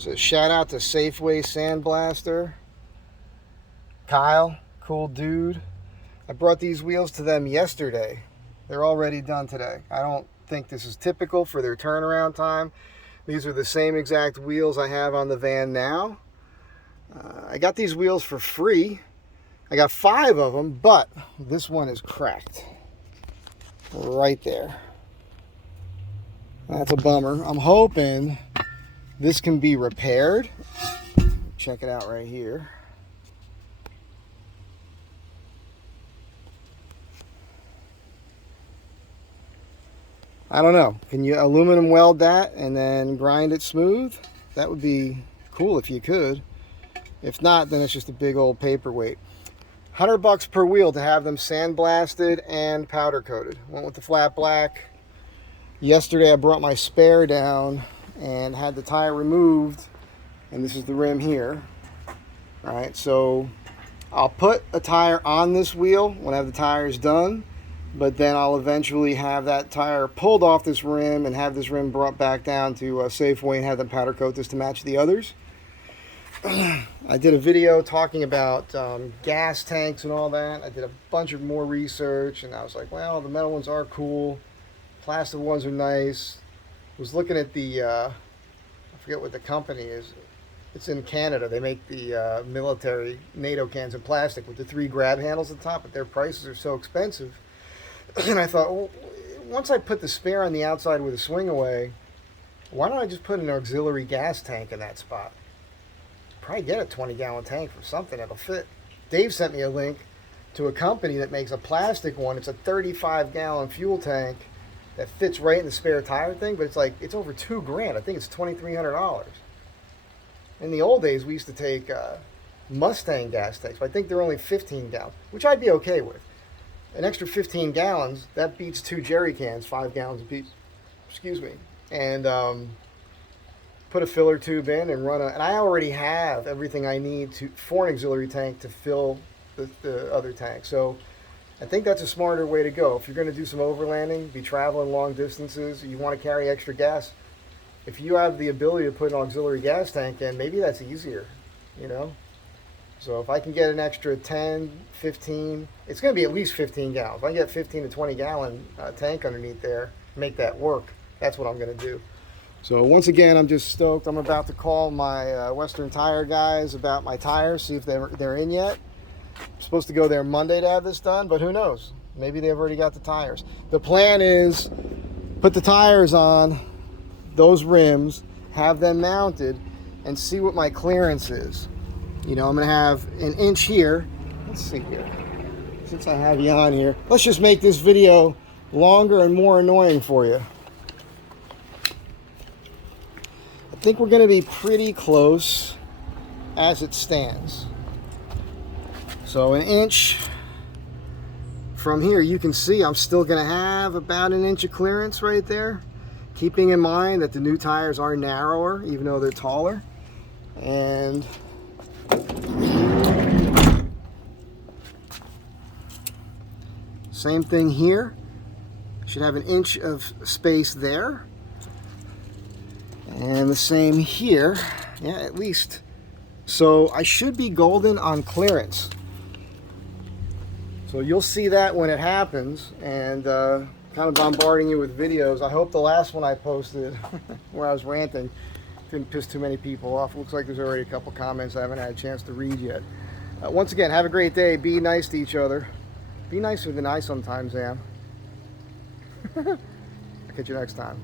So shout out to Safeway Sandblaster. Kyle, cool dude. I brought these wheels to them yesterday. They're already done today. I don't think this is typical for their turnaround time. These are the same exact wheels I have on the van now. I got these wheels for free. I got 5 of them, but this one is cracked. Right there. That's a bummer. I'm hoping this can be repaired. Check it out right here. I don't know. Can you aluminum weld that and then grind it smooth? That would be cool if you could. If not, then it's just a big old paperweight. $100 per wheel to have them sandblasted and powder coated. Went with the flat black. Yesterday I brought my spare down and had the tire removed, and this is the rim here. All right, so I'll put a tire on this wheel when I have the tires done, but then I'll eventually have that tire pulled off this rim and have this rim brought back down to Safeway and have them powder coat this to match the others. I did a video talking about gas tanks and all that. I did a bunch of more research, and I was like, well, the metal ones are cool. Plastic ones are nice. Was looking at the, I forget what the company is. It's in Canada. They make the military NATO cans in plastic with the 3 grab handles at the top, but their prices are so expensive. And I thought, well, once I put the spare on the outside with a swing away, why don't I just put an auxiliary gas tank in that spot? Probably get a 20-gallon tank for something that'll fit. Dave sent me a link to a company that makes a plastic one. It's a 35-gallon fuel tank that fits right in the spare tire thing, but it's over $2,000. I think it's $2,300. In the old days, we used to take Mustang gas tanks, but I think they're only 15 gallons, which I'd be okay with. An extra 15 gallons, that beats 2 jerry cans, 5 gallons apiece. Excuse me. And put a filler tube in and and I already have everything I need for an auxiliary tank to fill the other tank. So I think that's a smarter way to go. If you're going to do some overlanding, be traveling long distances, you want to carry extra gas, if you have the ability to put an auxiliary gas tank in, maybe that's easier, you know? So if I can get an extra 10, 15, it's going to be at least 15 gallons. If I can get 15 to 20 gallon tank underneath there, make that work, that's what I'm going to do. So once again, I'm just stoked. I'm about to call my Western Tire guys about my tires, see if they're in yet. I'm supposed to go there Monday to have this done, but who knows? Maybe they've already got the tires. The plan is put the tires on those rims, have them mounted, and see what my clearance is. You know, I'm going to have an inch here. Let's see here. Since I have you on here, let's just make this video longer and more annoying for you. I think we're going to be pretty close as it stands. So an inch from here, you can see I'm still going to have about an inch of clearance right there. Keeping in mind that the new tires are narrower, even though they're taller. And same thing here. Should have an inch of space there. And the same here. Yeah, at least. So I should be golden on clearance. So you'll see that when it happens, and kind of bombarding you with videos. I hope the last one I posted where I was ranting didn't piss too many people off. Looks like there's already a couple comments I haven't had a chance to read yet. Once again, have a great day. Be nice to each other. Be nicer than I sometimes am. I'll catch you next time.